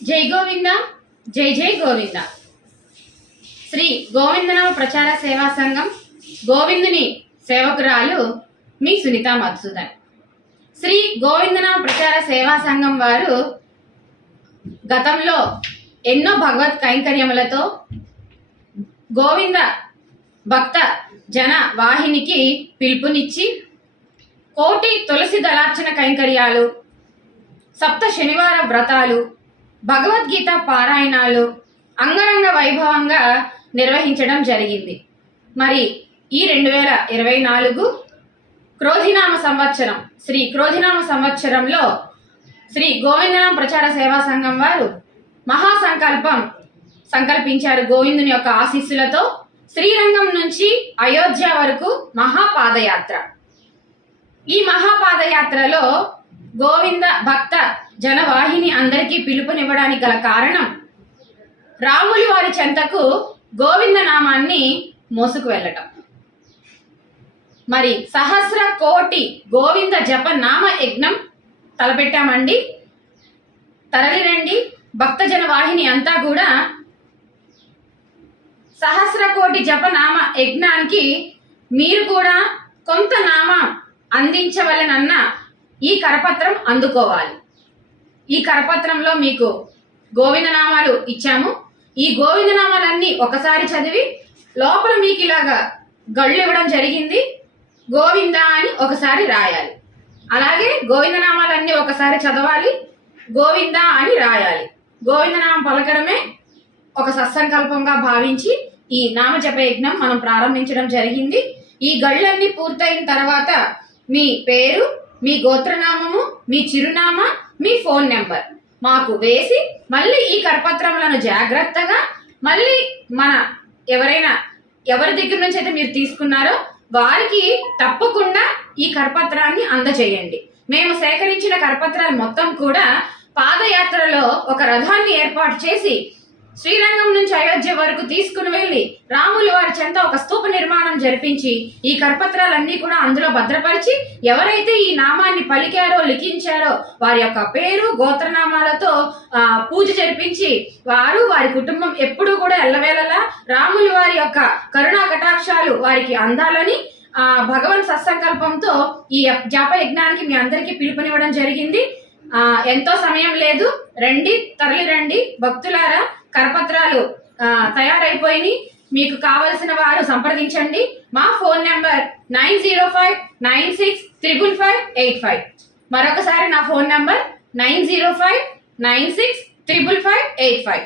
జై గోవింద జై జై గోవింద. శ్రీ గోవిందనామ ప్రచార సేవా సంఘం గోవిందుని సేవకురాలు మీ సునీత మధుసూదన్. శ్రీ గోవిందనామ ప్రచార సేవా సంఘం వారు గతంలో ఎన్నో భగవత్ కైంకర్యములతో గోవింద భక్త జన వాహినికి పిలుపునిచ్చి కోటి తులసి దళార్చన కైంకర్యాలు సప్త శనివార వ్రతాలు భగవద్గీత పారాయణాలు అంగరంగ వైభవంగా నిర్వహించడం జరిగింది. మరి ఈ రెండు వేల ఇరవై నాలుగు క్రోధినామ సంవత్సరం శ్రీ క్రోధినామ సంవత్సరంలో శ్రీ గోవిందనామ ప్రచార సేవా సంఘం వారు మహాసంకల్పం సంకల్పించారు గోవిందుని యొక్క ఆశీస్సులతో శ్రీరంగం నుంచి అయోధ్య వరకు మహాపాదయాత్ర. ఈ మహాపాదయాత్రలో గోవింద భక్త జనవాహిని అందరికీ పిలుపునివ్వడానికి గల కారణం రాములు వారి చెంతకు గోవింద నామాన్ని మోసుకు వెళ్ళటం. మరి సహస్ర కోటి గోవింద జప నామ యజ్ఞం తలపెట్టామండి. తరలిరండి భక్తజన వాహిని అంతా కూడా సహస్ర కోటి జపనామ యజ్ఞానికి మీరు కూడా కొంత నామం అందించవలనన్న ఈ కరపత్రం అందుకోవాలి. ఈ కరపత్రంలో మీకు గోవిందనామాలు ఇచ్చాము. ఈ గోవిందనామాలన్నీ ఒకసారి చదివి లోపల మీకు ఇలాగా గళ్ళు ఇవ్వడం జరిగింది. గోవింద అని ఒకసారి రాయాలి. అలాగే గోవిందనామాలన్నీ ఒకసారి చదవాలి. గోవింద అని రాయాలి. గోవిందనామం పలకడమే ఒక సత్సంకల్పంగా భావించి ఈ నామజప యజ్ఞం మనం ప్రారంభించడం జరిగింది. ఈ గళ్ళన్నీ పూర్తయిన తర్వాత మీ పేరు మీ గోత్రనామము మీ చిరునామా మీ ఫోన్ నెంబర్. మాకు వేసి మళ్ళీ ఈ కరపత్రములను జాగ్రత్తగా మళ్ళీ మన ఎవరైనా ఎవరి దగ్గర నుంచి అయితే మీరు తీసుకున్నారో వారికి తప్పకుండా ఈ కరపత్రాన్ని అందజేయండి. మేము సేకరించిన కరపత్రాలు మొత్తం కూడా పాదయాత్రలో ఒక రథాన్ని ఏర్పాటు చేసి శ్రీరంగం నుంచి అయోధ్య వరకు తీసుకుని వెళ్ళి రాములు వారి చెంత ఒక స్తూప నిర్మాణం జరిపించి ఈ కరపత్రాలన్నీ కూడా అందులో భద్రపరిచి ఎవరైతే ఈ నామాన్ని పలికారో లిఖించారో వారి యొక్క పేరు గోత్రనామాలతో ఆ, పూజ జరిపించి వారు వారి కుటుంబం ఎప్పుడూ కూడా ఎల్లవేళలా రాములు వారి యొక్క కరుణా కటాక్షాలు వారికి అందాలని ఆ భగవన్ సత్సంకల్పంతో ఈ జాప యజ్ఞానికి మీ అందరికీ పిలుపునివ్వడం జరిగింది. ఎంతో సమయం లేదు. రండి తరలి రండి. భక్తులారా కరపత్రాలు ఆ, తయారైపోయినాయి మీకు కావలసిన వారు సంప్రదించండి. మా phone number nine zero five nine six triple five eight five. మరొకసారి నా phone number nine zero five nine six triple five eight five.